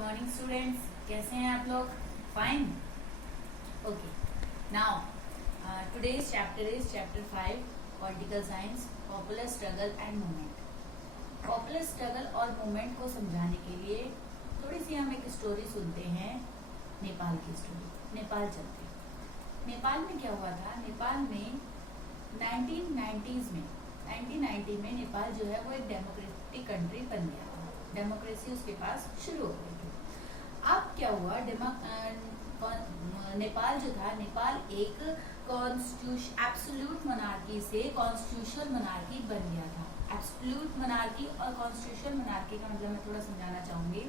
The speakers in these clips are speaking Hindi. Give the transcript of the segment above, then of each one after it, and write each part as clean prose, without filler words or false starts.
मॉर्निंग स्टूडेंट्स, कैसे हैं आप लोग? Fine. Okay. Now today's chapter is chapter 5 political science, popular struggle and movement. Popular struggle और मूवमेंट को समझाने के लिए थोड़ी सी हम एक स्टोरी सुनते हैं, नेपाल की स्टोरी. नेपाल चलते हैं. नेपाल में क्या हुआ था? नेपाल में 1990 में नेपाल जो है वो एक डेमोक्रेटिक कंट्री बन गया था. डेमोक्रेसी उसके पास शुरू हो गई थी. अब क्या हुआ? नेपाल जो था, नेपाल एक एब्सोल्यूट मोनार्की से कॉन्स्टिट्यूशनल मोनार्की बन गया था. एब्सोल्यूट मोनार्की और कॉन्स्टिट्यूशनल मोनार्की का मतलब मैं थोड़ा समझाना चाहूंगी.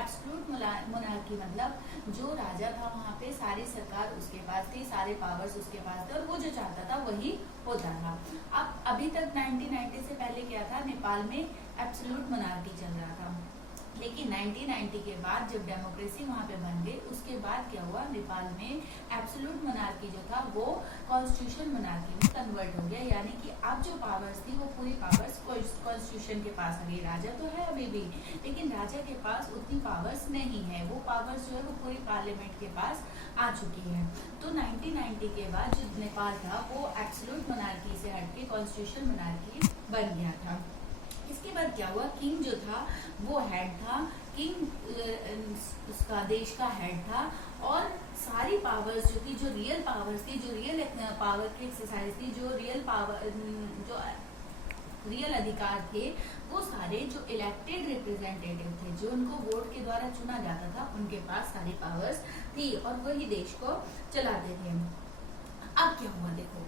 एब्सोल्यूट मोनार्की मतलब जो राजा था वहाँ पे सारी सरकार उसके पास थी, सारे पावर्स उसके पास थे और वो जो चाहता था वही होता था. अब अभी तक 1990 से पहले क्या था? नेपाल में एब्सोल्यूट मोनार्की चल रहा था. लेकिन 1990 के बाद जब डेमोक्रेसी वहाँ पे बन गई, उसके बाद क्या हुआ? नेपाल में एब्सोल्यूट मोनार्की जो था वो कॉन्स्टिट्यूशन मोनार्की में कन्वर्ट हो गया. यानी कि अब जो पावर्स थी वो पूरी पावर्स कॉन्स्टिट्यूशन के पास आ गई. राजा तो है अभी भी, लेकिन राजा के पास उतनी पावर्स नहीं है. वो पावर्स जो है वो पूरी पार्लियामेंट के पास आ चुकी है. तो 1990 के बाद जो नेपाल था वो एब्सोल्यूट मोनार्की से हटके कॉन्स्टिट्यूशन मोनार्की बन गया था. इसके बाद क्या हुआ? किंग जो था वो हेड था. किंग उसका देश का हेड था और सारी पावर्स जो थी, जो रियल पावर्स थी, जो रियल पावर की एक्सरसाइज थी, जो रियल अधिकार थे, वो सारे जो इलेक्टेड रिप्रेजेंटेटिव थे, जो उनको वोट के द्वारा चुना जाता था, उनके पास सारी पावर्स थी और वही देश को चलाते थे. अब क्या हुआ? देखो,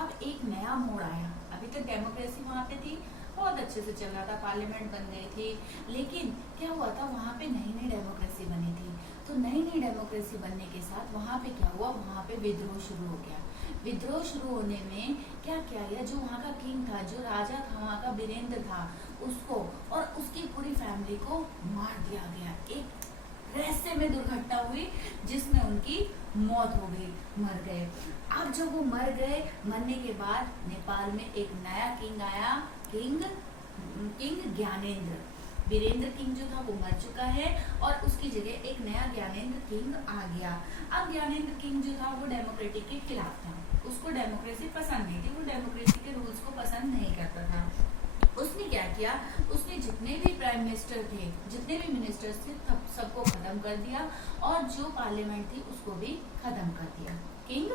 अब एक नया मोड़ आया. अभी तक डेमोक्रेसी वहां पे थी, बहुत अच्छे से चल रहा था, पार्लियामेंट बन गई थी. लेकिन क्या हुआ था? वहाँ पे नई नई डेमोक्रेसी बनी थी. तो नई नई डेमोक्रेसी बनने के साथ वहाँ पे क्या हुआ? वहाँ पे विद्रोह शुरू हो गया. विद्रोह शुरू होने में क्या किया गया? जो वहाँ का किंग था, जो राजा था, वहाँ का वीरेंद्र था, उसको और उसकी पूरी फैमिली को मार दिया गया. एक रहस्य में दुर्घटना हुई जिसमें उनकी मौत हो गई, मर गए. अब जब वो मर गए, मरने के बाद नेपाल में एक नया किंग आया, किंग ज्ञानेंद्र. वीरेंद्र किंग जो था वो मर चुका है और उसकी जगह एक नया ज्ञानेंद्र किंग आ गया. अब ज्ञानेंद्र किंग जो था वो डेमोक्रेटिक के खिलाफ था. उसको डेमोक्रेसी पसंद नहीं थी. वो डेमोक्रेसी के रूल्स को पसंद नहीं करता था. उसने क्या किया? उसने जितने भी प्राइम मिनिस्टर थे, जितने भी मिनिस्टर्स थे, सबको खत्म कर दिया और जो पार्लियामेंट थी उसको भी खत्म कर दिया किंग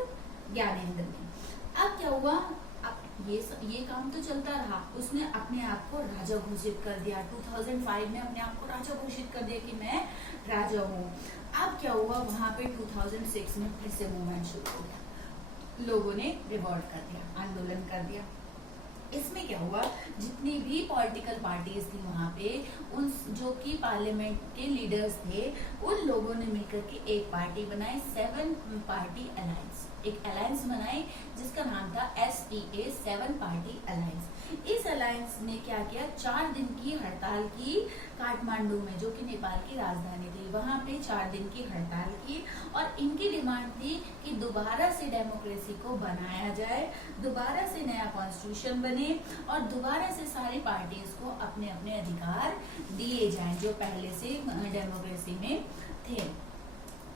ज्ञानेंद्र ने. अब क्या हुआ? अब ये काम तो चलता रहा. उसने अपने आप को राजा घोषित कर दिया. 2005 में अपने आप को राजा घोषित कर दिया कि मैं राजा हूँ. अब क्या हुआ? वहां पे 2006 में फिर से मूवमेंट शुरू हो गया. लोगों ने रिवॉल्ट कर दिया, आंदोलन कर दिया. इसमें क्या हुआ? जितनी भी पॉलिटिकल पार्टीज थी वहां पे, उन जो कि पार्लियामेंट के लीडर्स थे, उन लोगों ने मिलकर के एक पार्टी बनाई, 7 पार्टी अलायंस. एक अलायंस बनाई जिसका नाम था SPA, 7 पार्टी अलायंस. इस अलायंस ने क्या किया? 4 दिन की हड़ताल की काठमांडू में, जो कि नेपाल की राजधानी थी. वहां पे 4 दिन की हड़ताल की और इनकी डिमांड थी कि दोबारा से डेमोक्रेसी को बनाया जाए, दोबारा से नया कॉन्स्टिट्यूशन बने और दोबारा से सारी पार्टीज को अपने अपने अधिकार दिए जाएं जो पहले से डेमोक्रेसी में थे.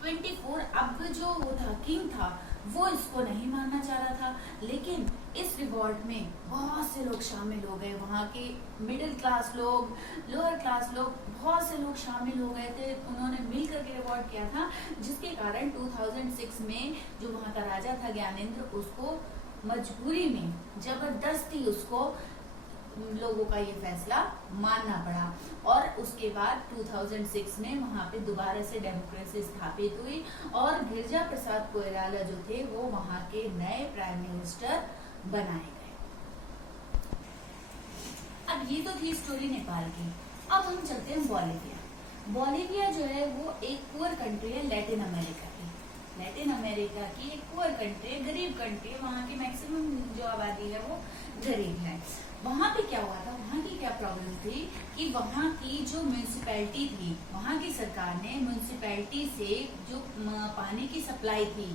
24 अब जो वो था, किंग था, वो इसको नहीं मानना चाह रहा था. लेकिन इस रिवॉल्ट में बहुत से लोग शामिल हो गए. वहाँ के मिडिल क्लास लोग, लोअर क्लास लोग, बहुत से लोग शामिल हो गए थे. उन्होंने मिल करके रिवॉल्ट किया था, जिसके कारण 2006 में जो वहाँ का राजा था ज्ञानेंद्र, उसको मजबूरी में जबरदस्ती उसको लोगों का ये फैसला मानना पड़ा. और उसके बाद 2006 में वहां पे दोबारा से डेमोक्रेसी स्थापित हुई और गिरिजा प्रसाद कोइराला जो थे वो वहां के नए प्राइम मिनिस्टर बनाए गए. अब ये तो थी स्टोरी नेपाल की. अब हम चलते हैं बोलिविया. बोलिविया जो है वो एक पुअर कंट्री है लैटिन अमेरिका की. लैटिन अमेरिका की एक पुअर कंट्री है, गरीब कंट्री है. वहाँ की मैक्सिमम जो आबादी है वो गरीब है. वहां पे क्या हुआ था? वहां की क्या प्रॉब्लम थी कि वहां की जो म्यूनिसिपैलिटी थी, वहां की सरकार ने म्यूनिसिपैलिटी से जो पानी की सप्लाई थी,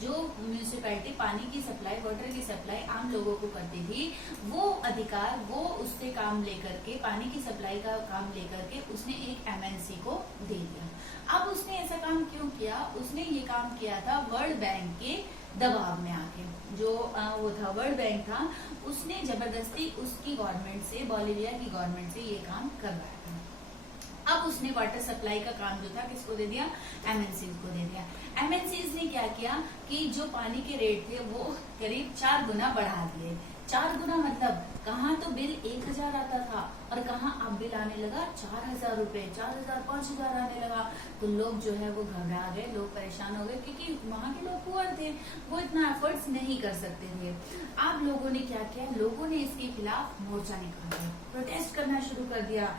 जो म्यूनिसिपैलिटी पानी की सप्लाई, वाटर की सप्लाई आम लोगों को करती थी, वो अधिकार वो उससे काम लेकर के, पानी की सप्लाई का काम लेकर के उसने एक MNC को दे दिया. अब उसने ऐसा काम क्यों किया? उसने ये काम किया था वर्ल्ड बैंक के दबाव में आके। जो वो था वर्ल्ड बैंक था, उसने जबरदस्ती उसकी गवर्नमेंट से, बोलिविया की गवर्नमेंट से ये काम करवाया था। अब उसने वाटर सप्लाई का काम जो था किसको दे दिया? एमएनसीज को दे दिया। एमएनसीज ने क्या किया कि जो पानी के रेट थे वो करीब 4 गुना बढ़ा दिए। 4 गुना मतलब कहाँ तो बिल 1000 आता था और कहाँ अब बिल आने लगा 4000 रुपए, 4000, 5000 आने लगा। तो लोग जो है वो घबरा गए, लोग परेशान हो गए, क्योंकि वहाँ के लोग पुअर थे, वो इतना एफर्ट्स नहीं कर सकते थे। अब लोगों ने क्या किया? लोगों ने इसके खिलाफ मोर्चा निकाला, प्रोटेस्ट करना शुरू कर दिया।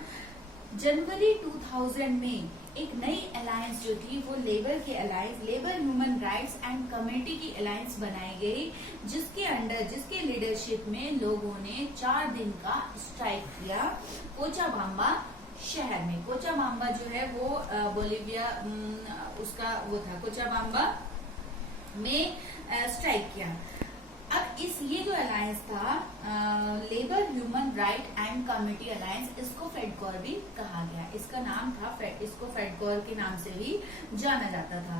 जनवरी 2000 में एक नई अलायंस जो थी वो लेबर की alliance, labour human rights and community की अलायंस बनाई गई, जिसके अंडर, जिसके लीडरशिप में लोगों ने 4 दिन का स्ट्राइक किया कोचाबाम्बा शहर में। कोचाबाम्बा जो है वो बोलिविया उसका वो था, कोचाबाम्बा में स्ट्राइक किया। अब ये जो अलायंस था labour human right and community alliance, इसको फेडकोर भी कहा गया। इसका नाम था इसको फेडकोर के नाम से भी जाना जाता था।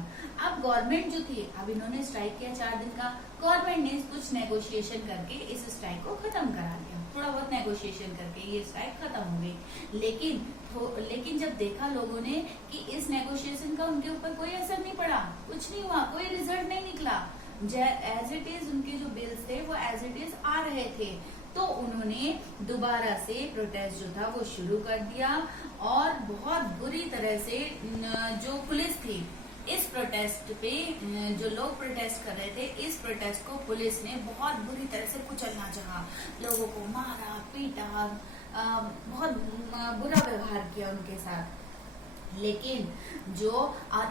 अब गवर्नमेंट जो थी, अब इन्होंने स्ट्राइक किया 4 दिन का, गवर्नमेंट ने कुछ नेगोशिएशन करके इस स्ट्राइक को खत्म करा दिया। थोड़ा बहुत नेगोशिएशन करके ये स्ट्राइक खत्म हो गई। लेकिन जब देखा लोगों ने कि इस नेगोशिएशन का उनके ऊपर कोई असर नहीं पड़ा, कुछ नहीं हुआ, कोई रिजल्ट नहीं निकला, एज इट इज उनके जो बिल्स थे वो एज इट इज आ रहे थे, तो उन्होंने दोबारा से प्रोटेस्ट जो था वो शुरू कर दिया। और बहुत बुरी तरह से जो पुलिस थी, इस प्रोटेस्ट पे जो लोग प्रोटेस्ट कर रहे थे, इस प्रोटेस्ट को पुलिस ने बहुत बुरी तरह से कुचलना चाहा, लोगों को मारा पीटा, बहुत बुरा व्यवहार किया उनके साथ। लेकिन जो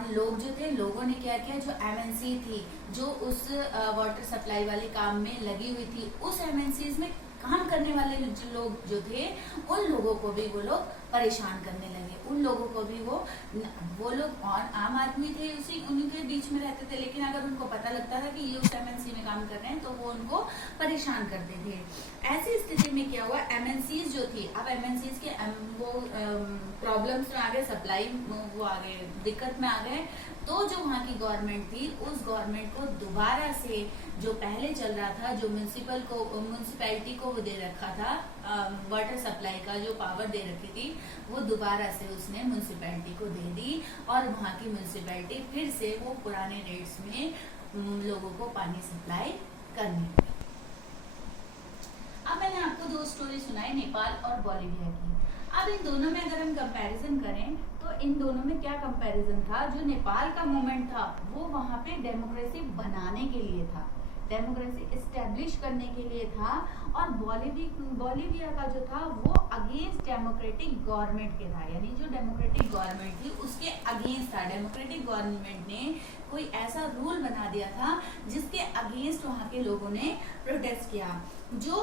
लोग जो थे, लोगों ने क्या किया, जो एमएनसी थी, जो उस वाटर सप्लाई वाले काम में लगी हुई थी, उस एमएनसीज में काम करने वाले जो लोग जो थे, उन लोगों को भी वो लोग परेशान करने लगे। उन लोगों को भी वो लोग और आम आदमी थे, उनके बीच में रहते थे, लेकिन अगर उनको पता लगता था कि ये उस एमएनसी में काम कर रहे हैं तो वो उनको परेशान करते थे। ऐसी स्थिति में क्या हुआ, एमएनसीज जो थी, अब एमएनसीज के वो प्रॉब्लम्स में आ गए, सप्लाई वो आ गए, दिक्कत में आ गए। तो जो वहाँ की गवर्नमेंट थी, उस गवर्नमेंट को दोबारा से जो पहले चल रहा था, जो म्यूनिसिपैलिटी को वो दे रखा था, वाटर सप्लाई का जो पावर दे रखी थी, वो दोबारा से उसने म्यूनिसिपैलिटी को दे दी और वहाँ की म्यूनिसिपैलिटी फिर से वो पुराने रेट्स में लोगों को पानी सप्लाई करने लगी। अब मैंने आपको 2 स्टोरी सुनाई, नेपाल और बोलिविया की। अब इन दोनों में अगर हम कंपैरिजन करें तो इन दोनों में क्या कंपैरिजन था? जो नेपाल का मूवमेंट था वो वहाँ पे डेमोक्रेसी बनाने के लिए था, डेमोक्रेसी एस्टेब्लिश करने के लिए था, और बोलिविया का जो था वो अगेंस्ट डेमोक्रेटिक गवर्नमेंट के था, यानी जो डेमोक्रेटिक गवर्नमेंट थी उसके अगेंस्ट था। डेमोक्रेटिक गवर्नमेंट ने कोई ऐसा रूल बना दिया था जिसके अगेंस्ट वहाँ के लोगों ने प्रोटेस्ट किया। जो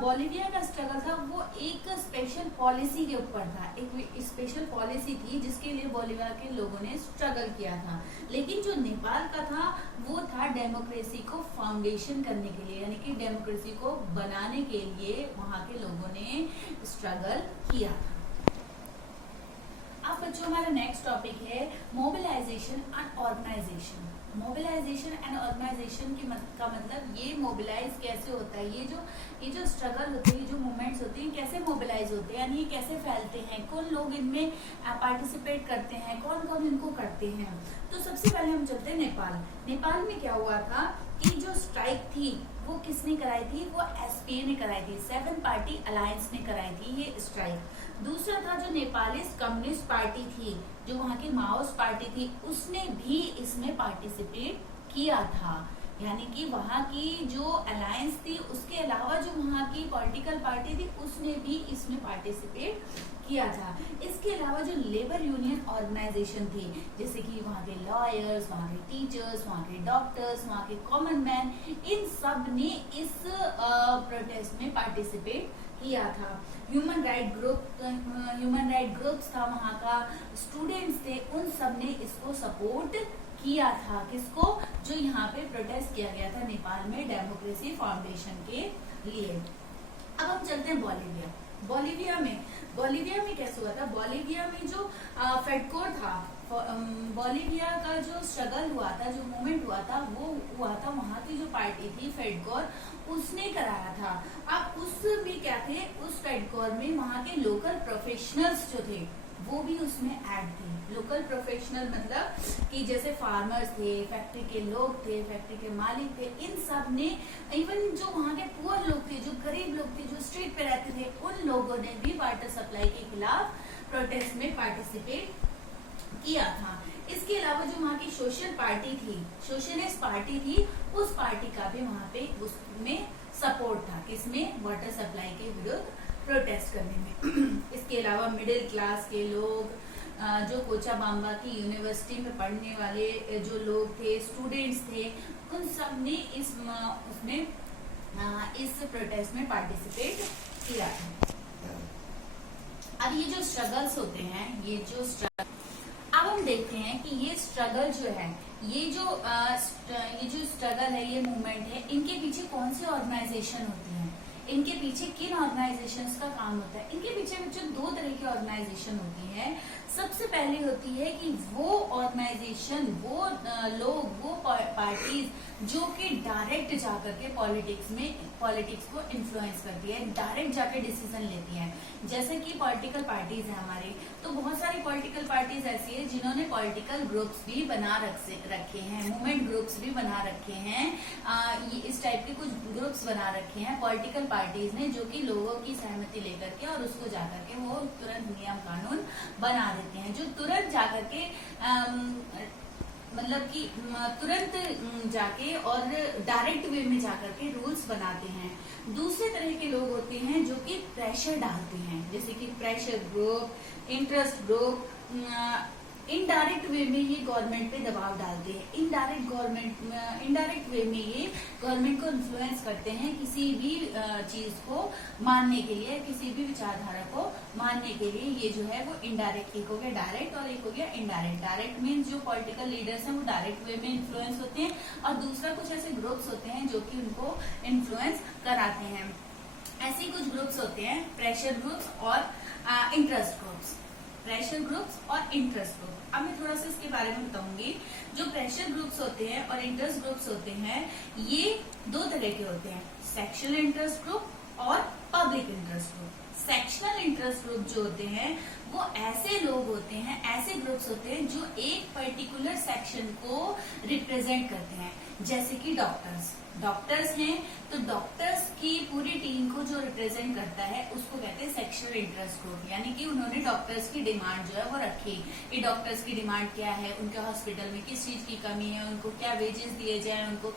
बोलिविया का स्ट्रगल था वो एक स्पेशल पॉलिसी के ऊपर था, एक स्पेशल पॉलिसी थी जिसके लिए बोलिविया के लोगों ने स्ट्रगल किया था। लेकिन जो नेपाल का था वो था डेमोक्रेसी को फाउंडेशन करने के लिए, यानी कि डेमोक्रेसी को बनाने के लिए वहाँ के लोगों ने स्ट्रगल किया था। अब बच्चों हमारा नेक्स्ट टॉपिक है mobilization and organization. Mobilization and organization का मतलब ये मोबिलाइज कैसे होता है, ये जो स्ट्रगल होते हैं, जो मूवमेंट्स होते हैं, कैसे मोबिलाइज होते हैं, यानी ये कैसे फैलते हैं, कौन लोग इनमें पार्टिसिपेट करते हैं, कौन कौन इनको करते हैं। तो सबसे पहले हम चलते हैं नेपाल में क्या हुआ था कि जो स्ट्राइक थी वो किसने कराई थी? वो एसपीए ने कराई थी, 7 पार्टी अलायंस ने कराई थी ये स्ट्राइक। दूसरा था जो नेपालीज कम्युनिस्ट पार्टी थी, जो वहाँ की माओवादी पार्टी थी, उसने भी इसमें पार्टिसिपेट किया था। यानी कि वहाँ की जो अलायंस थी उसके अलावा जो वहाँ की पॉलिटिकल पार्टी थी उसने भी इसमें पार्टिसिपेट किया था। इसके अलावा जो लेबर यूनियन ऑर्गेनाइजेशन थी, जैसे कि वहाँ के लॉयर्स, वहाँ के टीचर्स, वहाँ के डॉक्टर्स, वहाँ के कॉमन मैन, इन सब ने इस प्रोटेस्ट में पार्टिसिपेट किया था। ह्यूमन राइट ग्रुप्स था, वहाँ का स्टूडेंट्स थे, उन सब ने इसको सपोर्ट किया था। किसको? जो यहाँ पे प्रोटेस्ट किया गया था नेपाल में डेमोक्रेसी फाउंडेशन के लिए। अब हम चलते हैं बोलिविया। बोलिविया में कैसे हुआ था? बोलिविया में जो फेडकोर था, बोलिविया का जो स्ट्रगल हुआ था, जो मूवमेंट हुआ था, वो हुआ था वहां की जो पार्टी थी फेडकोर, उसने कराया था। अब उसमें क्या थे, उस फेडकोर में वहां के लोकल प्रोफेशनल्स जो थे वो भी उसमें ऐड थे। लोकल प्रोफेशनल मतलब कि जैसे फार्मर्स थे, फैक्ट्री के लोग थे, फैक्ट्री के मालिक थे, इन सब ने, इवन जो वहाँ के पुअर लोग थे, जो गरीब लोग थे, जो स्ट्रीट पे रहते थे, उन लोगों ने भी वाटर सप्लाई के खिलाफ प्रोटेस्ट में पार्टिसिपेट किया था। इसके अलावा जो वहाँ की सोशल पार्टी थी, सोशलिस्ट पार्टी थी, उस पार्टी का भी वहाँ पे उसमें सपोर्ट था, किसमें? वाटर सप्लाई के विरुद्ध प्रोटेस्ट करने में। इसके अलावा मिडिल क्लास के लोग, जो कोचाबाम्बा की यूनिवर्सिटी में पढ़ने वाले जो लोग थे, स्टूडेंट्स थे, उन सब ने इस प्रोटेस्ट में पार्टिसिपेट किया था। अब ये जो स्ट्रगल्स होते हैं, अब हम देखते हैं कि ये स्ट्रगल जो है, ये जो स्ट्रगल है, ये मूवमेंट है, इनके पीछे कौन सी ऑर्गेनाइजेशन होती है, इनके पीछे किन ऑर्गेनाइजेशंस का काम होता है? इनके पीछे जो दो तरह की ऑर्गेनाइजेशन होती है। सबसे पहले होती है कि वो ऑर्गेनाइजेशन, वो लोग, वो पार्टीज जो कि डायरेक्ट जाकर के पॉलिटिक्स को इन्फ्लुएंस करती है, डायरेक्ट जाके डिसीजन लेती है। जैसे कि पॉलिटिकल पार्टीज है हमारे, तो बहुत सारी पॉलिटिकल पार्टीज ऐसी है जिन्होंने पॉलिटिकल ग्रुप्स भी बना रखे हैं, मूवमेंट ग्रुप्स भी बना रखे हैं। इस टाइप के कुछ ग्रुप्स बना रखे हैं पॉलिटिकल पार्टीज ने, जो कि लोगों की सहमति लेकर के और उसको जाकर के वो तुरंत नियम कानून बना देते हैं, जो तुरंत जाकर के मतलब कि तुरंत जाके और डायरेक्ट वे में जाकर के रूल्स बनाते हैं। दूसरे तरह के लोग होते हैं जो कि प्रेशर डालते हैं, जैसे कि pressure group, interest group, indirect way में ये गवर्नमेंट पे दबाव डालते हैं। इनडायरेक्ट वे में ये गवर्नमेंट को इन्फ्लुएंस करते हैं किसी भी चीज को मानने के लिए, किसी भी विचारधारा को मानने के लिए। ये जो है वो इनडायरेक्ट, एक हो गया डायरेक्ट और एक हो गया इनडायरेक्ट। डायरेक्ट मीन्स जो पॉलिटिकल लीडर्स हैं वो डायरेक्ट वे में इन्फ्लुएंस होते हैं, और दूसरा कुछ ऐसे ग्रुप्स होते हैं जो कि उनको इन्फ्लुएंस कराते हैं। ऐसे कुछ ग्रुप्स होते हैं, प्रेशर ग्रुप्स और इंटरेस्ट ग्रुप्स। प्रेशर ग्रुप्स और इंटरेस्ट ग्रुप, अब मैं थोड़ा सा इसके बारे में बताऊंगी। जो प्रेशर ग्रुप्स होते हैं और इंटरेस्ट ग्रुप्स होते हैं, ये दो तरह के होते हैं, सेक्शनल इंटरेस्ट ग्रुप और public interest group. Sectional interest group जो होते हैं वो ऐसे लोग होते हैं, ऐसे ग्रुप्स होते हैं जो एक पर्टिकुलर सेक्शन को रिप्रेजेंट करते हैं। जैसे कि डॉक्टर्स हैं, तो डॉक्टर्स की पूरी टीम को जो रिप्रेजेंट करता है उसको कहते हैं सेक्शनल इंटरेस्ट ग्रुप। यानी कि उन्होंने डॉक्टर्स की डिमांड जो है वो रखी कि डॉक्टर्स की डिमांड क्या है, उनके हॉस्पिटल में किस चीज की कमी है, उनको क्या वेजेस दिए जाए, उनको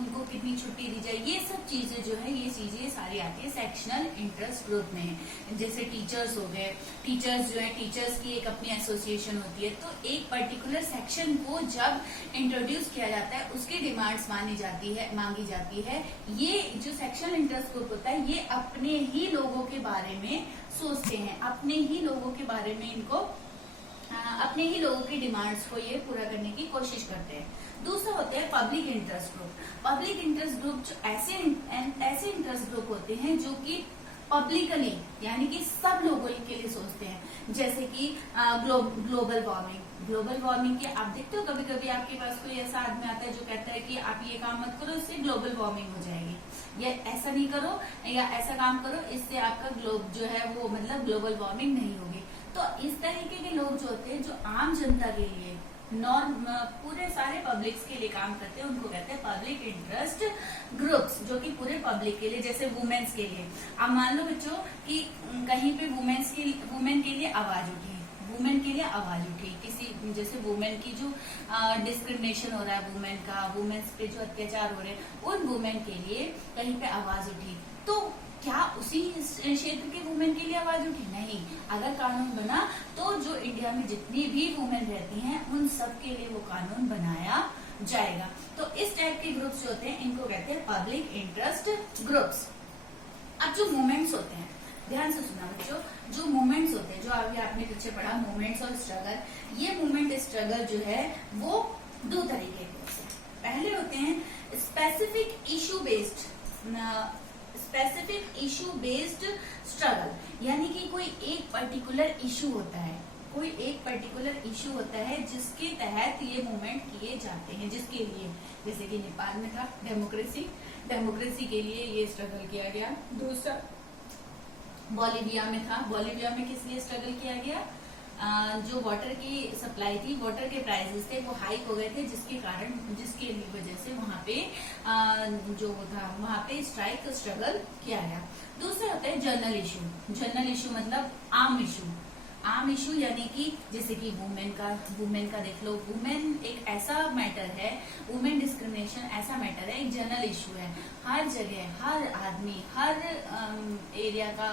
उनको कितनी छुट्टी दी जाए, ये सब चीजें जो है, ये चीजें सारी आती है सेक्शनल इंटरेस्ट ग्रुप में। जैसे टीचर्स हो गए, टीचर्स जो है, टीचर्स की एक अपनी एसोसिएशन होती है, तो एक पर्टिकुलर सेक्शन को जब इंट्रोड्यूस किया जाता है उसकी डिमांड्स मांगी जाती है। ये जो सेक्शनल इंटरेस्ट ग्रुप होता है, ये अपने ही लोगों के बारे में सोचते हैं, अपने ही लोगों के बारे में इनको अपने ही लोगों की डिमांड्स को ये पूरा करने की कोशिश करते हैं। दूसरा होता है public interest group. Public interest group ऐसे इंटरेस्ट ग्रुप होते हैं जो कि पब्लिकली, यानी कि सब लोगों के लिए सोचते हैं। जैसे कि ग्लोबल वार्मिंग के आप देखते हो, कभी कभी आपके पास कोई ऐसा आदमी आता है जो कहता है कि आप ये काम मत करो, इससे ग्लोबल वार्मिंग हो जाएगी, या ऐसा नहीं करो, या ऐसा काम करो, इससे आपका ग्लोब जो है वो मतलब ग्लोबल वार्मिंग नहीं होगी। तो इस तरीके के लोग जो होते हैं, जो आम जनता के लिए, पूरे सारे पब्लिक्स के लिए काम करते हैं, उनको कहते हैं पब्लिक इंटरेस्ट ग्रुप्स, जो कि पूरे पब्लिक के लिए, जैसे वुमेन्स के लिए। अब मान लो बच्चों कि कहीं पे वुमेन के लिए आवाज उठी, किसी जैसे वुमेन की जो डिस्क्रिमिनेशन हो रहा है, वुमेन्स पे जो अत्याचार हो रहे हैं, उन वुमेन के लिए कहीं पे आवाज उठी, तो क्या उसी क्षेत्र के वुमेन के लिए आवाज उठी? नहीं। अगर कानून बना तो जो इंडिया में जितनी भी वुमेन रहती हैं उन सब के लिए वो कानून बनाया जाएगा। तो इस टाइप के ग्रुप्स जो होते हैं इनको कहते हैं पब्लिक इंटरेस्ट ग्रुप्स। अब जो मूवमेंट्स होते हैं, ध्यान से सुना बच्चों, जो मूवमेंट्स होते हैं, जो अभी आपने पीछे पढ़ा मूवमेंट्स और स्ट्रगल, ये मूवमेंट स्ट्रगल जो है वो दो तरीके के होते हैं। पहले होते हैं specific specific issue based struggle, यानी कि कोई एक पर्टिकुलर इशू होता है, कोई एक पर्टिकुलर इशू होता है जिसके तहत ये मूवमेंट किए जाते हैं, जिसके लिए, जैसे कि नेपाल में था डेमोक्रेसी के लिए ये स्ट्रगल किया गया। दूसरा बोलिविया में था, बोलिविया में किस लिए स्ट्रगल किया गया, जो वाटर की सप्लाई थी, वाटर के प्राइसेस थे वो हाइक हो गए थे, जिसके कारण, जिसके वजह से वहां पे जो था वहां पे स्ट्राइक स्ट्रगल किया गया। दूसरा होता है जर्नल इशू। जर्नल इशू मतलब आम इशू, आम इशू यानी कि जैसे कि वुमेन का देख लो, वुमेन एक ऐसा मैटर है, वुमेन डिस्क्रिमिनेशन ऐसा मैटर है, एक जनरल इशू है। हर जगह हर आदमी, हर एरिया का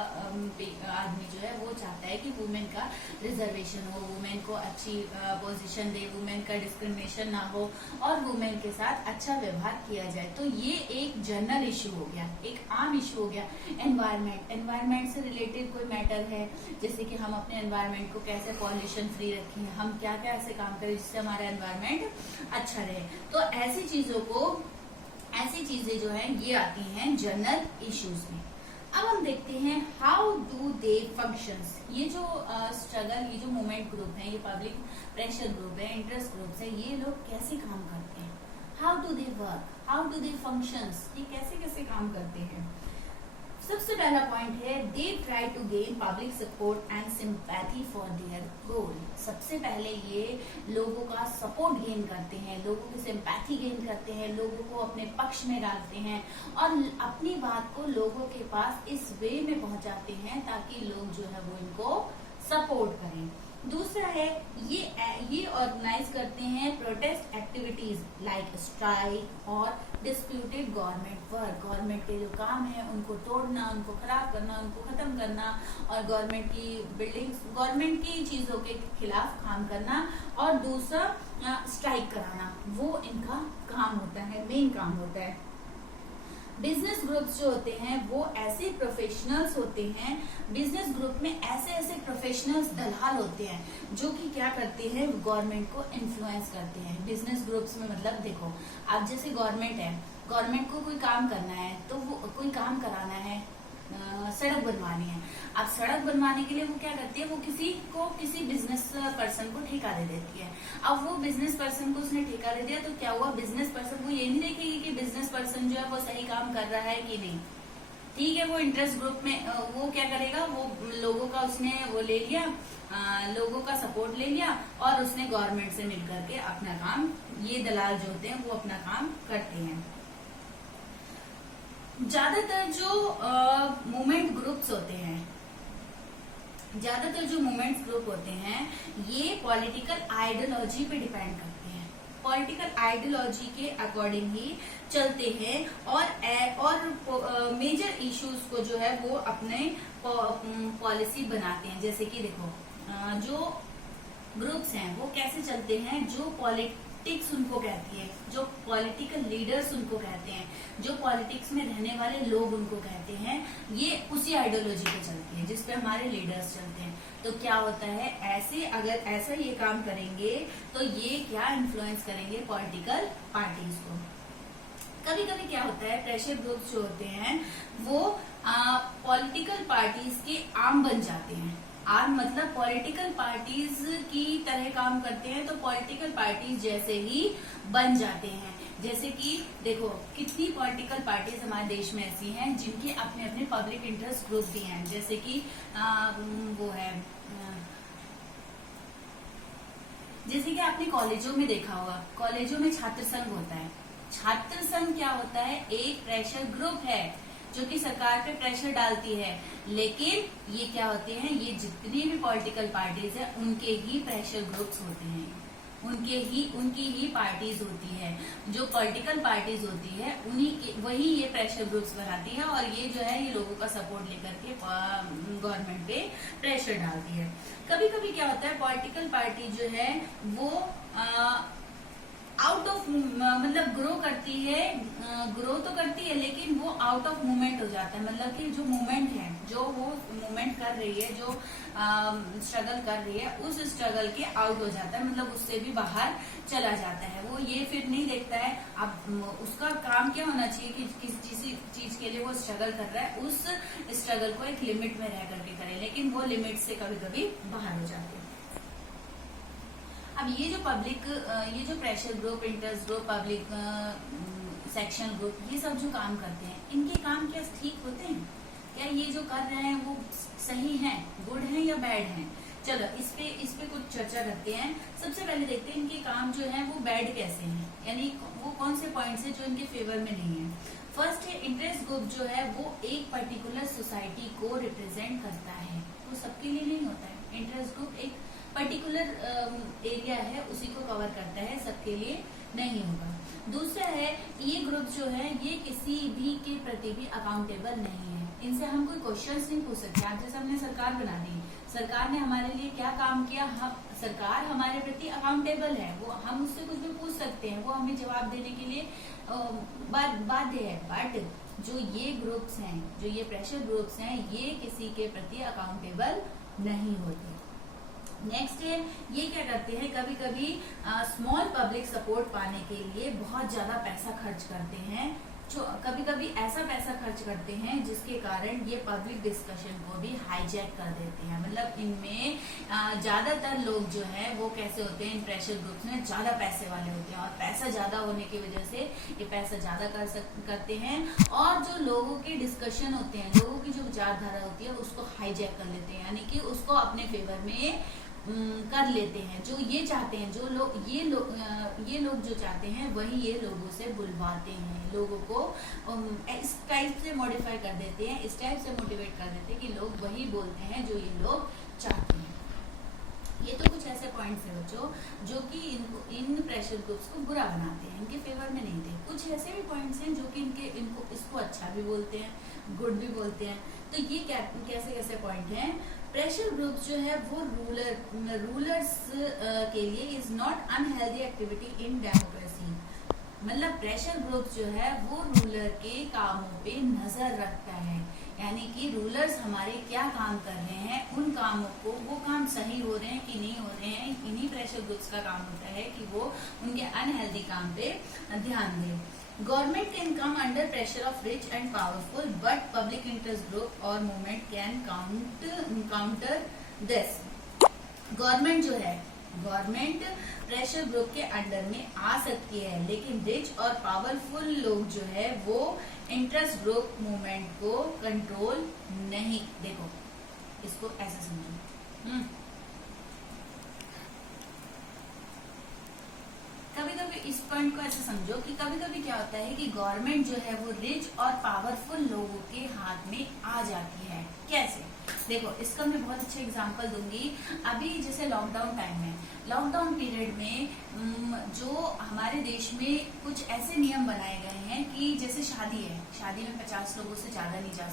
आदमी जो है वो चाहता है कि वुमेन का रिजर्वेशन हो, वुमेन को अच्छी पोजीशन दे, वुमेन का डिस्क्रिमिनेशन ना हो और वुमेन के साथ अच्छा व्यवहार किया जाए। तो ये एक जनरल इशू हो गया, एक आम इशू हो गया। एनवायरमेंट से रिलेटेड कोई मैटर है, जैसे कि हम अपने एनवायरमेंट को कैसे पॉल्यूशन फ्री रखें, हम क्या क्या ऐसे काम करें जिससे हमारा एनवायरमेंट अच्छा रहे। तो ऐसी चीजें जो है ये आती हैं जनरल इश्यूज में। अब हम देखते हैं हाउ डू दे फंक्शंस। ये जो स्ट्रगल, ये जो मूवमेंट ग्रुप है, ये पब्लिक प्रेशर ग्रुप है, इंटरेस्ट ग्रुप है, ये लोग कैसे काम करते हैं, how do they work, how do they functions, ये कैसे कैसे काम करते हैं। सबसे पहला पॉइंट है they try to gain public support and sympathy for their goal. सबसे पहले ये लोगों का सपोर्ट गेन करते हैं, लोगों की सिंपैथी गेन करते हैं, लोगों को अपने पक्ष में डालते हैं और अपनी बात को लोगों के पास इस वे में पहुंचाते हैं ताकि लोग जो है वो इनको सपोर्ट करें। दूसरा है ये ऑर्गेनाइज करते हैं प्रोटेस्ट एक्टिविटीज लाइक स्ट्राइक और डिस्प्यूटेड गवर्नमेंट वर्क। गवर्नमेंट के जो काम है उनको तोड़ना, उनको खराब करना, उनको खत्म करना और गवर्नमेंट की बिल्डिंग्स, गवर्नमेंट की चीजों के खिलाफ काम करना। और दूसरा स्ट्राइक कराना, वो इनका काम होता है, मेन काम होता है। बिजनेस ग्रुप्स जो होते हैं वो ऐसे प्रोफेशनल्स होते हैं, बिजनेस ग्रुप में ऐसे प्रोफेशनल्स दलाल होते हैं जो कि क्या करते हैं, गवर्नमेंट को इन्फ्लुएंस करते हैं। बिजनेस ग्रुप्स में मतलब देखो, अब जैसे गवर्नमेंट है, गवर्नमेंट को कोई काम करना है तो वो कोई काम कराना है, सड़क बनवानी है। अब सड़क बनवाने के लिए वो क्या करती है, वो किसी बिजनेस पर्सन को ठेका दे देती है। अब वो बिजनेस पर्सन को उसने ठेका दे दिया तो क्या हुआ, बिजनेस पर्सन वो ये नहीं देखेगी कि बिजनेस पर्सन जो है वो सही काम कर रहा है कि नहीं। ठीक है, वो इंटरेस्ट ग्रुप में वो क्या करेगा, वो लोगों का उसने वो ले लिया, लोगों का सपोर्ट ले लिया और उसने गवर्नमेंट से मिल करके अपना काम, ये दलाल जो होते हैं वो अपना काम करते हैं। ज्यादातर जो मूवमेंट ग्रुप्स होते हैं, ज्यादातर जो मूवमेंट ग्रुप होते हैं ये पॉलिटिकल आइडियोलॉजी पे डिपेंड करते हैं, पॉलिटिकल आइडियोलॉजी के अकॉर्डिंग ही चलते हैं और मेजर इश्यूज को जो है वो अपने पॉलिसी बनाते हैं। जैसे कि देखो, जो ग्रुप्स हैं वो कैसे चलते हैं, जो पॉलिटिक्स उनको कहती है, जो पॉलिटिकल लीडर्स उनको कहते हैं, जो पॉलिटिक्स में रहने वाले लोग उनको कहते हैं, ये उसी आइडियोलॉजी पे चलती है जिस पे हमारे लीडर्स चलते हैं। तो क्या होता है, ऐसे अगर ऐसा ये काम करेंगे तो ये क्या इन्फ्लुएंस करेंगे पॉलिटिकल पार्टीज को। कभी कभी क्या होता है, प्रेशर ग्रुप्स जो होते हैं वो पॉलिटिकल पार्टीज के आर्म बन जाते हैं। आर्म मतलब पॉलिटिकल पार्टीज की तरह काम करते हैं, तो पॉलिटिकल पार्टीज जैसे ही बन जाते हैं। जैसे कि देखो, कितनी पॉलिटिकल पार्टीज हमारे देश में ऐसी हैं जिनके अपने अपने पब्लिक इंटरेस्ट ग्रुप भी हैं। जैसे कि वो है, जैसे कि आपने कॉलेजों में देखा होगा, कॉलेजों में छात्र संघ होता है। छात्र संघ क्या होता है, एक प्रेशर ग्रुप है जो कि सरकार पे प्रेशर डालती है। लेकिन ये क्या होते हैं, ये जितनी भी पॉलिटिकल पार्टीज है उनके ही प्रेशर ग्रुप्स होते हैं, उनकी ही पार्टीज होती है। जो पॉलिटिकल पार्टीज होती है वही ये प्रेशर ग्रुप्स बनाती है और ये जो है ये लोगों का सपोर्ट लेकर के गवर्नमेंट पे प्रेशर डालती है। कभी कभी क्या होता है, पॉलिटिकल पार्टी जो है वो आउट ऑफ मतलब ग्रो तो करती है लेकिन वो आउट ऑफ मूवमेंट हो जाता है। मतलब कि जो मूवमेंट है, जो वो मूवमेंट कर रही है, जो स्ट्रगल कर रही है, उस स्ट्रगल के आउट हो जाता है, मतलब उससे भी बाहर चला जाता है। वो ये फिर नहीं देखता है अब उसका काम क्या होना चाहिए कि किस चीज के लिए वो स्ट्रगल कर रहा है, उस स्ट्रगल को एक लिमिट में रह करके करे, लेकिन वो लिमिट से कभी कभी बाहर हो जाते हैं। अब ये जो pressure group, interest group, public section group, ये सब जो काम करते हैं, इनके काम क्या ठीक होते हैं? क्या ये जो कर रहे हैं वो सही है, गुड है या बैड है? चलो इस पे कुछ चर्चा करते हैं। सबसे पहले देखते हैं इनके काम जो है वो बैड कैसे हैं, यानी वो कौन से पॉइंट्स हैं जो इनके फेवर में नहीं है। फर्स्ट है, इंटरेस्ट ग्रुप जो है वो एक पर्टिकुलर सोसाइटी को रिप्रेजेंट करता है, वो सबके लिए नहीं होता है। इंटरेस्ट ग्रुप एक पर्टिकुलर एरिया है, उसी को कवर करता है, सबके लिए नहीं होगा। दूसरा है, ये ग्रुप जो है ये किसी भी के प्रति भी अकाउंटेबल नहीं है, इनसे हम कोई क्वेश्चंस नहीं पूछ सकते। आज जैसे हमने सरकार बना दी, सरकार ने हमारे लिए क्या काम किया, सरकार हमारे प्रति अकाउंटेबल है, वो हम उससे कुछ भी पूछ सकते हैं, वो हमें जवाब देने के लिए बाध्य है। बट जो ये ग्रुप्स हैं, जो ये प्रेशर ग्रुप्स हैं, ये किसी के प्रति अकाउंटेबल नहीं होते। नेक्स्ट है, ये क्या करते हैं, कभी कभी स्मॉल पब्लिक सपोर्ट पाने के लिए बहुत ज्यादा पैसा खर्च करते हैं। कभी कभी ऐसा पैसा खर्च करते हैं जिसके कारण ये पब्लिक डिस्कशन को भी हाईजैक कर देते हैं। मतलब इनमें ज्यादातर लोग जो है वो कैसे होते हैं, इन प्रेशर ग्रुप्स में ज्यादा पैसे वाले होते हैं, और पैसा ज्यादा होने की वजह से ये पैसा ज्यादा करते हैं, और जो लोगों के डिस्कशन होते हैं, लोगों की जो विचारधारा होती है उसको हाईजैक कर लेते हैं, यानी कि उसको अपने फेवर में कर लेते हैं। जो ये चाहते हैं, जो लोग ये लोग जो चाहते हैं वही ये लोगों से बुलवाते हैं, लोगों को इस टाइप से मॉडिफाई कर देते हैं, इस टाइप से मोटिवेट कर देते हैं कि लोग वही बोलते हैं जो ये लोग चाहते हैं। ये तो कुछ ऐसे पॉइंट्स हैं बच्चों जो कि इन प्रेशर ग्रुप्स को बुरा बनाते हैं, इनके फेवर में नहीं थे। कुछ ऐसे भी पॉइंट्स हैं जो कि इसको अच्छा भी बोलते हैं, गुड भी बोलते हैं। तो ये कैसे पॉइंट हैं? प्रेशर ग्रुप्स जो है वो रूलर्स के लिए is not unhealthy activity in democracy. मतलब प्रेशर ग्रुप जो है वो रूलर के कामों पे नजर रखता है, यानी कि रूलर्स हमारे क्या काम कर रहे हैं, उन कामों को, वो काम सही हो रहे हैं कि नहीं हो रहे हैं, इन्हीं प्रेशर ग्रुप्स का काम होता है कि वो उनके अनहेल्दी काम पे ध्यान दें। Government can come under pressure of rich and powerful, but public interest group और movement can counter this. Government जो है, गवर्नमेंट प्रेशर ग्रुप के अंडर में आ सकती है, लेकिन रिच और पावरफुल लोग जो है वो इंटरेस्ट ग्रुप मूवमेंट को कंट्रोल नहीं। देखो इसको ऐसे समझो, कभी कभी इस पॉइंट को ऐसे समझो कि कभी कभी क्या होता है कि गवर्नमेंट जो है वो रिच और पावरफुल लोगों के हाथ में आ जाती है। कैसे? देखो इसका मैं बहुत अच्छा एग्जांपल दूंगी। अभी जैसे लॉकडाउन टाइम है, लॉकडाउन पीरियड में जो हमारे देश में कुछ ऐसे नियम बनाए गए हैं कि जैसे शादी है, शादी में 50 लोगों से ज्यादा नहीं जा